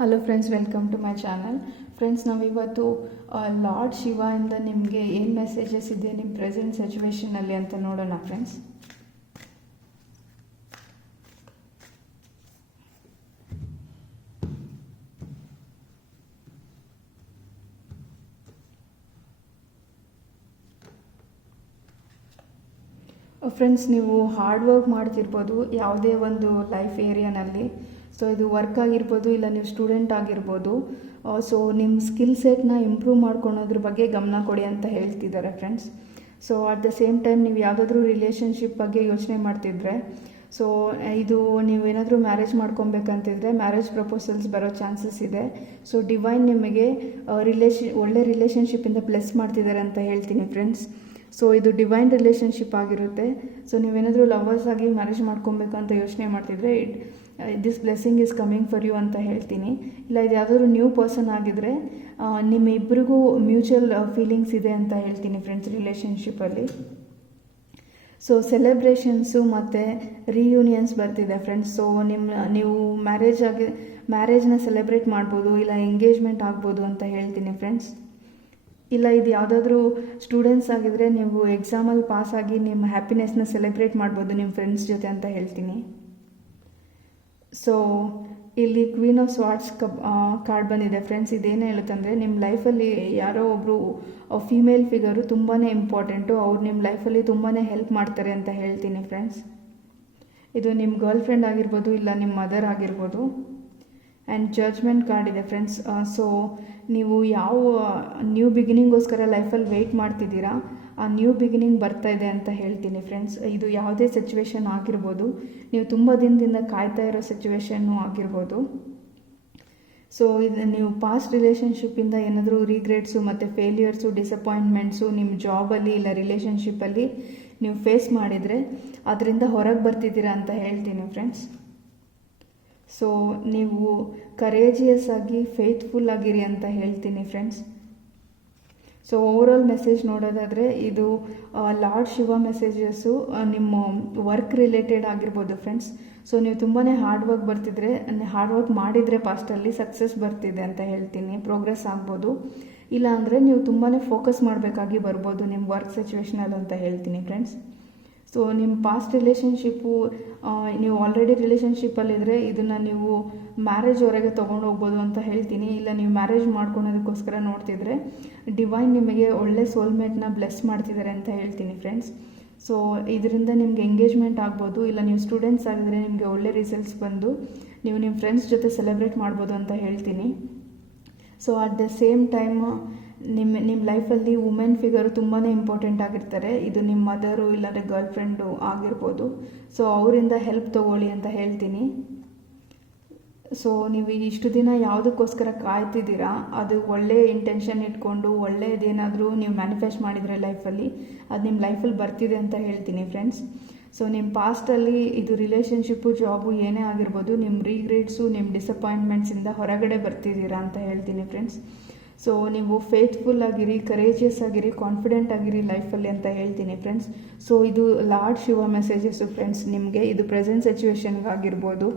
Hello friends, welcome to my channel. Friends, ನಾವಿವತ್ತು lord ಶಿವಯಿಂದ ನಿಮಗೆ ಏನು ಮೆಸೇಜಸ್ ಇದೆ ನಿಮ್ಮ ಪ್ರೆಸೆಂಟ್ ಸಿಚುವೇಷನಲ್ಲಿ ಅಂತ ನೋಡೋಣ ಫ್ರೆಂಡ್ಸ್. ಫ್ರೆಂಡ್ಸ್, ನೀವು ಹಾರ್ಡ್ ವರ್ಕ್ ಮಾಡ್ತಿರ್ಬೋದು ಯಾವುದೇ ಒಂದು ಲೈಫ್ ಏರಿಯಾನಲ್ಲಿ. ಸೊ ಇದು ವರ್ಕ್ ಆಗಿರ್ಬೋದು, ಇಲ್ಲ ನೀವು ಸ್ಟೂಡೆಂಟ್ ಆಗಿರ್ಬೋದು. ಸೊ ನಿಮ್ಮ ಸ್ಕಿಲ್ ಸೆಟ್ನ ಇಂಪ್ರೂವ್ ಮಾಡ್ಕೊಳೋದ್ರ ಬಗ್ಗೆ ಗಮನ ಕೊಡಿ ಅಂತ ಹೇಳ್ತಿದ್ದಾರೆ friends. So at the same time ನೀವು ಯಾವುದಾದ್ರೂ ರಿಲೇಷನ್ಶಿಪ್ ಬಗ್ಗೆ ಯೋಚನೆ ಮಾಡ್ತಿದ್ರೆ, ಸೊ ಇದು ನೀವೇನಾದರೂ ಮ್ಯಾರೇಜ್ ಮಾಡ್ಕೊಬೇಕಂತಿದ್ರೆ ಮ್ಯಾರೇಜ್ ಪ್ರಪೋಸಲ್ಸ್ ಬರೋ ಚಾನ್ಸಸ್ ಇದೆ. ಸೊ ಡಿವೈನ್ ನಿಮಗೆ ಒಳ್ಳೆ ರಿಲೇಷನ್ಶಿಪ್ಪಿಂದ ಬ್ಲೆಸ್ ಮಾಡ್ತಿದ್ದಾರೆ ಅಂತ ಹೇಳ್ತೀನಿ ಫ್ರೆಂಡ್ಸ್. ಸೊ ಇದು ಡಿವೈನ್ ರಿಲೇಷನ್ಶಿಪ್ ಆಗಿರುತ್ತೆ. ಸೊ ನೀವೇನಾದರೂ ಲವರ್ಸ್ ಆಗಿ ಮ್ಯಾರೇಜ್ ಮಾಡ್ಕೊಬೇಕಂತ ಯೋಚನೆ ಮಾಡ್ತಿದ್ರೆ this blessing is coming for you ಅಂತ ಹೇಳ್ತೀನಿ. ಇಲ್ಲ ಇದು ಯಾವುದಾದ್ರೂ ನ್ಯೂ ಪರ್ಸನ್ ಆಗಿದ್ರೆ ನಿಮ್ಮ ಇಬ್ಬರಿಗೂ ಮ್ಯೂಚುವಲ್ ಫೀಲಿಂಗ್ಸ್ ಇದೆ ಅಂತ ಹೇಳ್ತೀನಿ ಫ್ರೆಂಡ್ಸ್ ರಿಲೇಷನ್ಶಿಪ್ಪಲ್ಲಿ. ಸೊ ಸೆಲೆಬ್ರೇಷನ್ಸು ಮತ್ತು ರಿಯೂನಿಯನ್ಸ್ ಬರ್ತಿದೆ ಫ್ರೆಂಡ್ಸ್. ಸೊ ನೀವು ಮ್ಯಾರೇಜ್ನ ಸೆಲೆಬ್ರೇಟ್ ಮಾಡ್ಬೋದು, ಇಲ್ಲ ಎಂಗೇಜ್ಮೆಂಟ್ ಆಗ್ಬೋದು ಅಂತ ಹೇಳ್ತೀನಿ ಫ್ರೆಂಡ್ಸ್. ಇಲ್ಲ ಇದು ಯಾವುದಾದ್ರೂ ಸ್ಟೂಡೆಂಟ್ಸ್ ಆಗಿದ್ರೆ ನೀವು ಎಕ್ಸಾಮಲ್ಲಿ ಪಾಸ್ ಆಗಿ ನಿಮ್ಮ ಹ್ಯಾಪಿನೆಸ್ನ ಸೆಲೆಬ್ರೇಟ್ ಮಾಡ್ಬೋದು ನಿಮ್ಮ ಫ್ರೆಂಡ್ಸ್ ಜೊತೆ ಅಂತ ಹೇಳ್ತೀನಿ. ಸೊ ಇಲ್ಲಿ ಕ್ವೀನ್ ಆಫ್ ಸ್ವಾರ್ಡ್ಸ್ ಕಾರ್ಡ್ ಬಂದಿದೆ ಫ್ರೆಂಡ್ಸ್. ಇದೇನು ಹೇಳುತ್ತಂದರೆ ನಿಮ್ಮ ಲೈಫಲ್ಲಿ ಯಾರೋ ಒಬ್ಬರು ಫೀಮೇಲ್ ಫಿಗರು ತುಂಬಾ ಇಂಪಾರ್ಟೆಂಟು. ಅವ್ರು ನಿಮ್ಮ ಲೈಫಲ್ಲಿ ತುಂಬಾ ಹೆಲ್ಪ್ ಮಾಡ್ತಾರೆ ಅಂತ ಹೇಳ್ತೀನಿ ಫ್ರೆಂಡ್ಸ್. ಇದು ನಿಮ್ಮ ಗರ್ಲ್ ಫ್ರೆಂಡ್ ಆಗಿರ್ಬೋದು, ಇಲ್ಲ ನಿಮ್ಮ ಮದರ್ ಆಗಿರ್ಬೋದು. ಆ್ಯಂಡ್ ಜಡ್ಜ್ಮೆಂಟ್ ಕಾರ್ಡ್ ಇದೆ ಫ್ರೆಂಡ್ಸ್. ಸೊ ನೀವು ಯಾವ ನ್ಯೂ ಬಿಗಿನಿಂಗೋಸ್ಕರ ಲೈಫಲ್ಲಿ ವೆಯ್ಟ್ ಮಾಡ್ತಿದ್ದೀರಾ, ಆ ನ್ಯೂ ಬಿಗಿನಿಂಗ್ ಬರ್ತಾ ಇದೆ ಅಂತ ಹೇಳ್ತೀನಿ ಫ್ರೆಂಡ್ಸ್. ಇದು ಯಾವುದೇ ಸಿಚುವೇಶನ್ ಆಗಿರ್ಬೋದು, ನೀವು ತುಂಬ ದಿನದಿಂದ ಕಾಯ್ತಾ ಇರೋ ಸಿಚುವೇಶನ್ನು ಆಗಿರ್ಬೋದು. ಸೊ ಇದು ನೀವು ಪಾಸ್ಟ್ ರಿಲೇಷನ್ಶಿಪ್ಪಿಂದ ಏನಾದರೂ ರಿಗ್ರೆಟ್ಸು ಮತ್ತು ಫೇಲ್ಯೂರ್ಸು, ಡಿಸಪಾಯಿಂಟ್ಮೆಂಟ್ಸು ನಿಮ್ಮ ಜಾಬಲ್ಲಿ ಇಲ್ಲ ರಿಲೇಷನ್ಶಿಪ್ಪಲ್ಲಿ ನೀವು ಫೇಸ್ ಮಾಡಿದರೆ ಅದರಿಂದ ಹೊರಗೆ ಬರ್ತಿದ್ದೀರಾ ಅಂತ ಹೇಳ್ತೀನಿ ಫ್ರೆಂಡ್ಸ್. ಸೊ ನೀವು ಕರೇಜಿಯಸ್ ಆಗಿ ಫೇತ್ಫುಲ್ ಆಗಿರಿ ಅಂತ ಹೇಳ್ತೀನಿ ಫ್ರೆಂಡ್ಸ್. ಸೊ ಓವರಾಲ್ ಮೆಸೇಜ್ ನೋಡೋದಾದರೆ ಇದು ಲಾರ್ಡ್ ಶಿವ ಮೆಸೇಜಸ್ಸು ನಿಮ್ಮ ವರ್ಕ್ ರಿಲೇಟೆಡ್ ಆಗಿರ್ಬೋದು ಫ್ರೆಂಡ್ಸ್. ಸೊ ನೀವು ತುಂಬಾ ಹಾರ್ಡ್ ವರ್ಕ್ ಮಾಡಿದರೆ ಪಾಸ್ಟಲ್ಲಿ ಸಕ್ಸಸ್ ಬರ್ತಿದೆ ಅಂತ ಹೇಳ್ತೀನಿ, ಪ್ರೋಗ್ರೆಸ್ ಆಗ್ಬೋದು. ಇಲ್ಲ ಅಂದರೆ ನೀವು ತುಂಬಾ ಫೋಕಸ್ ಮಾಡಬೇಕಾಗಿ ಬರ್ಬೋದು ನಿಮ್ಮ ವರ್ಕ್ ಸಿಚುವೇಷನಲ್ಲಿ ಅಂತ ಹೇಳ್ತೀನಿ ಫ್ರೆಂಡ್ಸ್. ಸೊ ನಿಮ್ಮ ಪಾಸ್ಟ್ ರಿಲೇಷನ್ಶಿಪ್ಪು ನೀವು ಆಲ್ರೆಡಿ ರಿಲೇಷನ್ಶಿಪ್ಪಲ್ಲಿದ್ದರೆ ಇದನ್ನು ನೀವು ಮ್ಯಾರೇಜ್ವರೆಗೆ ತೊಗೊಂಡು ಹೋಗ್ಬೋದು ಅಂತ ಹೇಳ್ತೀನಿ. ಇಲ್ಲ ನೀವು ಮ್ಯಾರೇಜ್ ಮಾಡ್ಕೊಳೋದಕ್ಕೋಸ್ಕರ ನೋಡ್ತಿದ್ರೆ ಡಿವೈನ್ ನಿಮಗೆ ಒಳ್ಳೆ ಸೋಲ್ಮೇಟ್ನ ಬ್ಲೆಸ್ ಮಾಡ್ತಿದ್ದಾರೆ ಅಂತ ಹೇಳ್ತೀನಿ ಫ್ರೆಂಡ್ಸ್. ಸೊ ಇದರಿಂದ ನಿಮಗೆ ಎಂಗೇಜ್ಮೆಂಟ್ ಆಗ್ಬೋದು. ಇಲ್ಲ ನೀವು ಸ್ಟೂಡೆಂಟ್ಸ್ ಆಗಿದ್ರೆ ನಿಮಗೆ ಒಳ್ಳೆ ರಿಸಲ್ಟ್ಸ್ ಬಂದು ನೀವು ನಿಮ್ಮ ಫ್ರೆಂಡ್ಸ್ ಜೊತೆ ಸೆಲೆಬ್ರೇಟ್ ಮಾಡ್ಬೋದು ಅಂತ ಹೇಳ್ತೀನಿ. So at the same time ನಿಮ್ಮ ಲೈಫಲ್ಲಿ ವುಮೆನ್ ಫಿಗರು ತುಂಬಾ ಇಂಪಾರ್ಟೆಂಟ್ ಆಗಿರ್ತಾರೆ. ಇದು ನಿಮ್ಮ ಮದರು ಇಲ್ಲಾಂದರೆ ಗರ್ಲ್ ಫ್ರೆಂಡು ಆಗಿರ್ಬೋದು. ಸೊ ಅವರಿಂದ ಹೆಲ್ಪ್ ತೊಗೊಳ್ಳಿ ಅಂತ ಹೇಳ್ತೀನಿ. ಸೊ ನೀವು ಇಷ್ಟು ದಿನ ಯಾವುದಕ್ಕೋಸ್ಕರ ಕಾಯ್ತಿದ್ದೀರಾ, ಅದು ಒಳ್ಳೆ ಇಂಟೆನ್ಷನ್ ಇಟ್ಕೊಂಡು ಒಳ್ಳೆಯದೇನಾದರೂ ನೀವು ಮ್ಯಾನಿಫೆಸ್ಟ್ ಮಾಡಿದರೆ ಲೈಫಲ್ಲಿ ಅದು ನಿಮ್ಮ ಲೈಫಲ್ಲಿ ಬರ್ತಿದೆ ಅಂತ ಹೇಳ್ತೀನಿ ಫ್ರೆಂಡ್ಸ್. ಸೊ ನಿಮ್ಮ ಪಾಸ್ಟಲ್ಲಿ ಇದು ರಿಲೇಷನ್ಶಿಪ್ಪು, ಜಾಬು ಏನೇ ಆಗಿರ್ಬೋದು, ನಿಮ್ಮ ರಿಗ್ರೆಟ್ಸು, ನಿಮ್ಮ ಡಿಸಪಾಯಿಂಟ್ಮೆಂಟ್ಸಿಂದ ಹೊರಗಡೆ ಬರ್ತಿದ್ದೀರಾ ಅಂತ ಹೇಳ್ತೀನಿ ಫ್ರೆಂಡ್ಸ್. ಸೊ ನೀವು ಫೇತ್ಫುಲ್ ಆಗಿರಿ, ಕರೇಜಿಯಸ್ ಆಗಿರಿ, ಕಾನ್ಫಿಡೆಂಟ್ ಆಗಿರಿ ಲೈಫಲ್ಲಿ ಅಂತ ಹೇಳ್ತೀನಿ ಫ್ರೆಂಡ್ಸ್. ಸೊ ಇದು ಲಾರ್ಡ್ ಶಿವ ಮೆಸೇಜಸ್ಸು ಫ್ರೆಂಡ್ಸ್ ನಿಮಗೆ. ಇದು ಪ್ರೆಸೆಂಟ್ ಸಿಚುವೇಶನ್ಗಾಗಿರ್ಬೋದು.